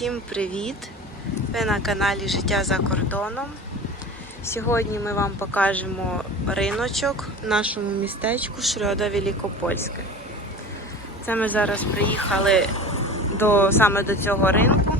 Всім привіт! Ви на каналі Життя за кордоном. Сьогодні ми вам покажемо риночок в нашому містечку Шрьода Великопольське. Це ми зараз приїхали до, саме до цього ринку.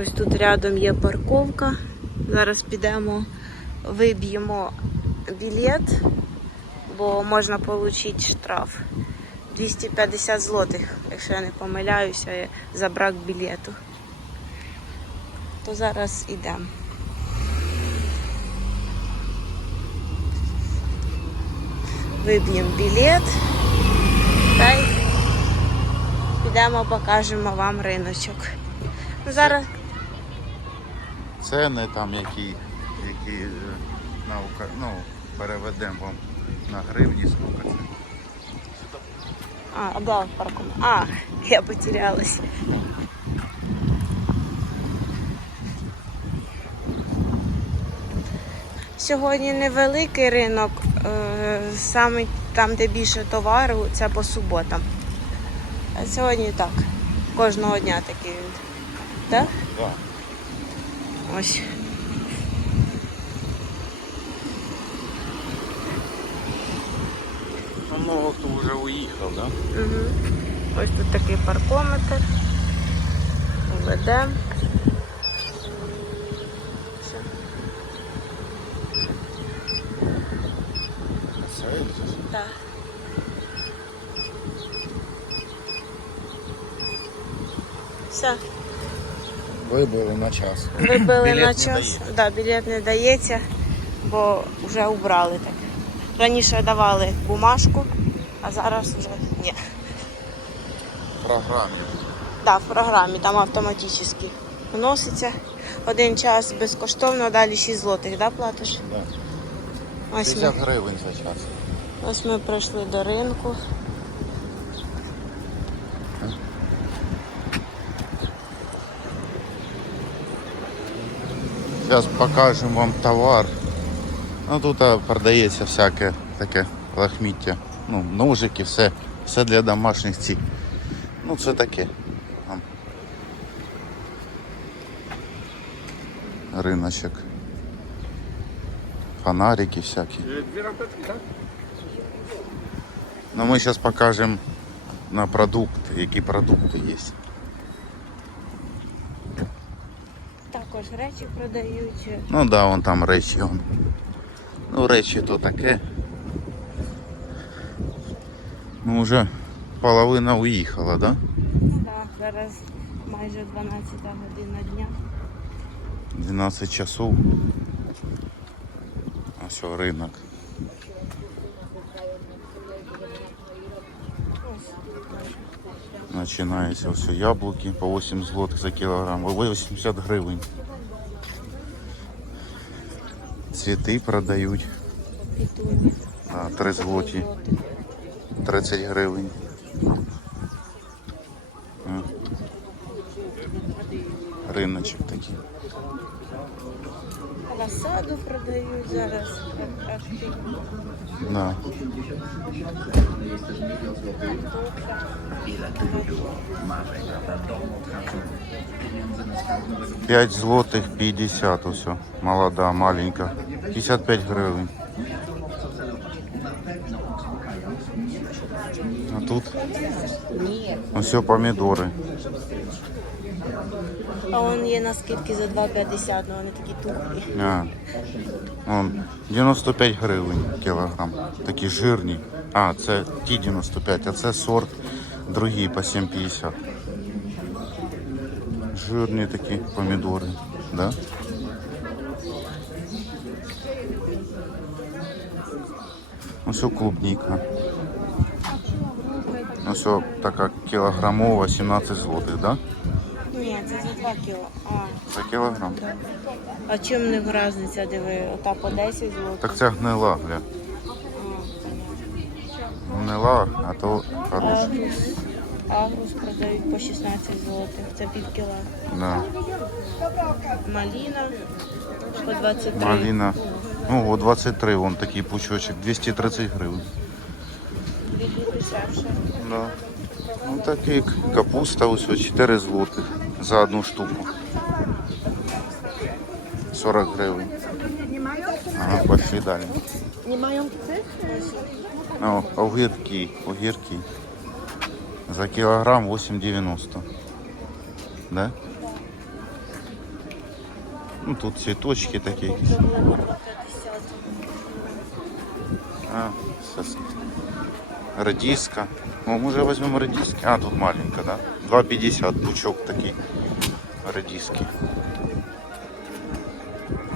Ось тут рядом є парковка. Зараз підемо, виб'ємо білет, бо можна отримати штраф. 250 злотих, якщо я не помиляюся, за брак білету. То зараз йдемо. Виб'ємо білет та й підемо покажемо вам риночок. Ну, Зараз Ціни там, які, які е, на ну, переведемо вам на гривні, скільки це. А, да, в парку. А, я потерялась. Сьогодні невеликий ринок, е, саме там, де більше товару, це по суботам. А сьогодні так. Кожного дня такий. він. Так? Да. Ось. Ну, хто вже уїхав, да? Угу. Ось тут такий паркометр. Все. Так. Все. вибили на час. Вибили Білет на час. дається. Да, білет не дається, бо вже убрали так. Раніше давали бумажку, а зараз вже ні. В програмі. Да, в програмі там автоматично вноситься. Один час безкоштовно, далі 6 злотих, да, платиш? Да. 50 гривень за час. ось ми прийшли до ринку. Зараз покажемо вам товар. Ну тут продається всяке таке лахміття. Ну, ножики, все, все для домашніх цих. Ну це таке. Там. Риночок. Фонарики всякі. Ну ми зараз покажемо на продукти, які продукти є. Також речі продають. Ну да, вон там речі. Вон. Ну речі то таке. Ну вже половина уїхала, да? Ну так, зараз майже 12 година дня. 12 часов. Ось о, ринок. Починається ось яблуки по 8 злотих за кілограм, 80 гривень. Цвіти продають. А, 3 злоті, 30 гривень. Риночок такий. Розсаду продають зараз. Да. П'ять злотих 50 усе. Молода, маленька. 55 гривень. Тут ось помідори. А он є на скидки за 2,50, але вони такі тухлі. А, он 95 гривень кілограм. Такі жирні. А, це ті 95, а це сорт другий по 7,50. Жирні такі помідори. Да? Ось клубніка. Ось о така кілограмова 17 злотих, да? Ні, це за 2 кіло. А, За кілограм. а чим в них різниця, диви, ота по 10 злотих? Так це гнила, гля. Гнила, а то хороша. Агрус. Агрус продають по 16 злотих, це пів кіла. Да. Маліна по 23. Малина. Ну, о, 23, вон такий пучочок, 230 гривень. Да. Ну такий капуста ось ось 4 злотих за одну штуку. 40 гривень. Ага, пошли далі. О, огірки, огірки. За кілограм 8,90. Да? Ну тут цвіточки такі якісь. А, сос- редиска. О, може візьмемо редиски. А, тут маленька, да? 2,50 пучок такий редиски.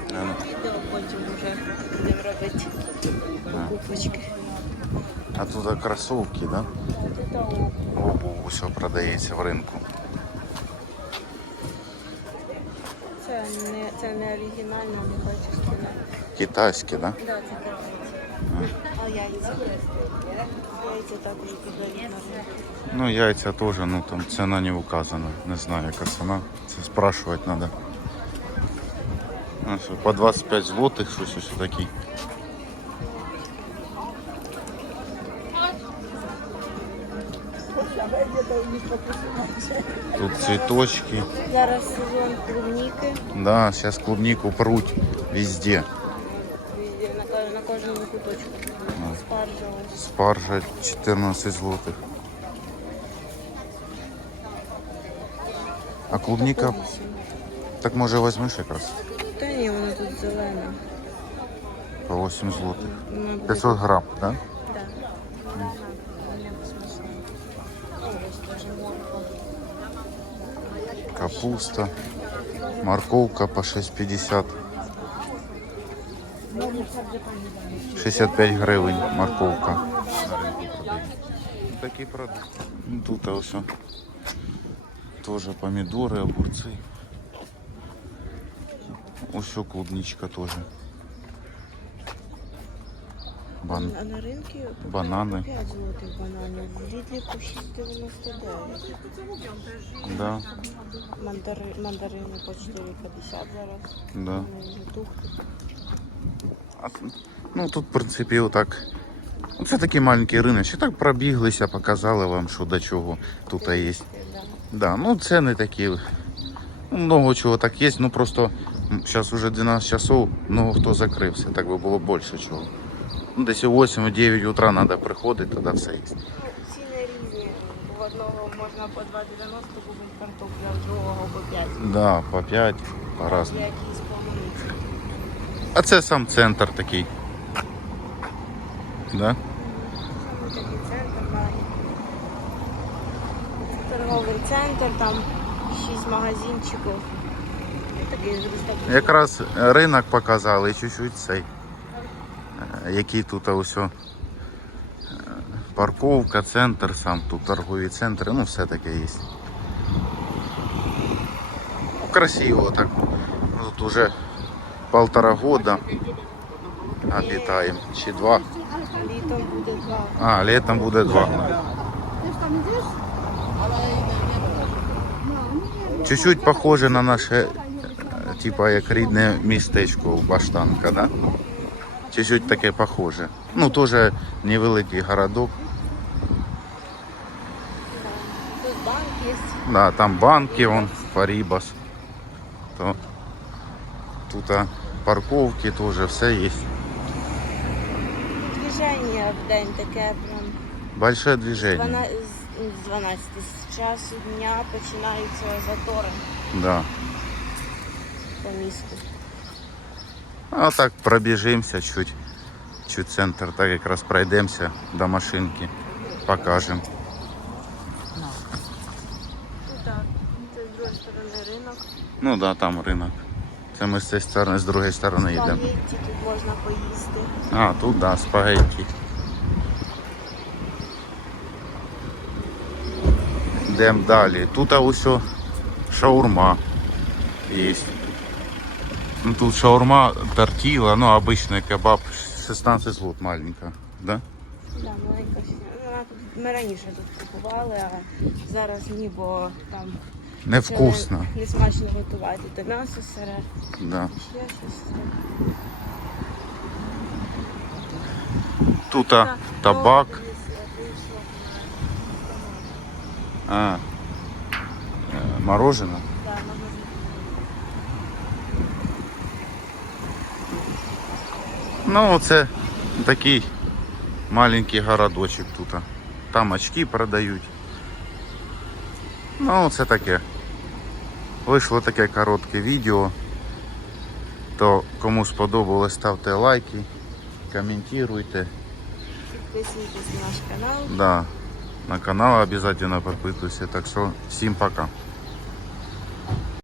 А, ну. Відео потім вже будемо робити покупочки. А тут кросовки, да? Обув усе продається в ринку. Це не, це не оригінально, не бачу, це не. Китайські, да? Да, це китайці. А яйця? Яйця також продають на ринку. Ну, яйця теж, ну там ціна не указана. Не знаю, яка ціна. Це спрашувати треба. А, що, по 25 злотих щось ось такі. Тут цвіточки. Зараз сезон клубніки. Да, зараз клубнику пруть везде. Везде, на, ко- на кожному куточку. Спаржа ось. Спаржа 14 злотих. А клубника, По вісім. так може візьмеш якраз? Та ні, вона тут зелена. По 8 злотих. Вона буде 500 грам, да? Да. Вона смачна. Ось теж морква. Капуста, морковка по 6,50. 65 гривень морковка. Такий продукт. Ну, Тут ось теж помідори, огурці. Ось клубничка теж. Бан... А на ринку Банани. 5 злотих бананів. В Лідлі по 6,99. Да, Мандари... Мандарини по 4,50 зараз. да. Вони А, ну тут, в принципі, отак. Це такий маленький ринок. Ще так пробіглися, показали вам, що до чого тут є. Да. Ну ціни такі. Ну, много чого так є. Ну просто зараз вже 12 часов, много хто закрився, так би було більше чого. Ну, десь о 8-9 утра треба приходити, тоді все є. Ціни різні. У одного можна по 2,90 купити картопля, у другого по 5. Да, по 5, по разному. Якісь. А це сам центр такий. Да? Такий центр має. Торговий центр, там 6 магазинчиків. Такий. Якраз ринок показали, чуть-чуть цей. е, Який тут ось. е, Парковка, центр, сам тут торгові центри, ну все таке є. Ну, Красиво так. Тут уже полтора года обитаем. Чи два. Літом буде два. А, летом буде два. Чуть-чуть похоже на наше, типа як рідне містечко Баштанка, да? Чуть-чуть таке похоже. Ну, теж невеликий городок. Тут банк є. Да, там банки, вон, Фарібас. То, тут а, парковки теж, все є. Движення в день таке прям. Большое движение. 12, з 12 з часу дня починаються затори Да. по місту. А так пробіжимося чуть. Чуть центр, так якраз пройдемося до машинки, покажемо. Ну так, це з другої сторони ринок. Ну да, там ринок. Це ми з цієї сторони, з другої сторони йдемо. Спагетті тут можна поїсти. А, тут да, спагетті. Йдемо далі. Тут ось шаурма є. Ну, тут шаурма, тортила, ну обычный кебаб 16 злот маленька. Да? Да, маленька Ми раніше тут купували, а зараз ні, бо там Невкусно. не, смачно готувати. То м'ясо сире, Да. ще щось. Тут а, табак. А, е, мороженое. Да, Ну, це такий маленький городочок тут. Там очки продають. Ну, це таке. Вийшло таке коротке відео. То кому сподобалось, ставте лайки, коментуйте. Підписуйтесь на наш канал. Да. На канал обязательно подписывайтесь. Так що всім пока.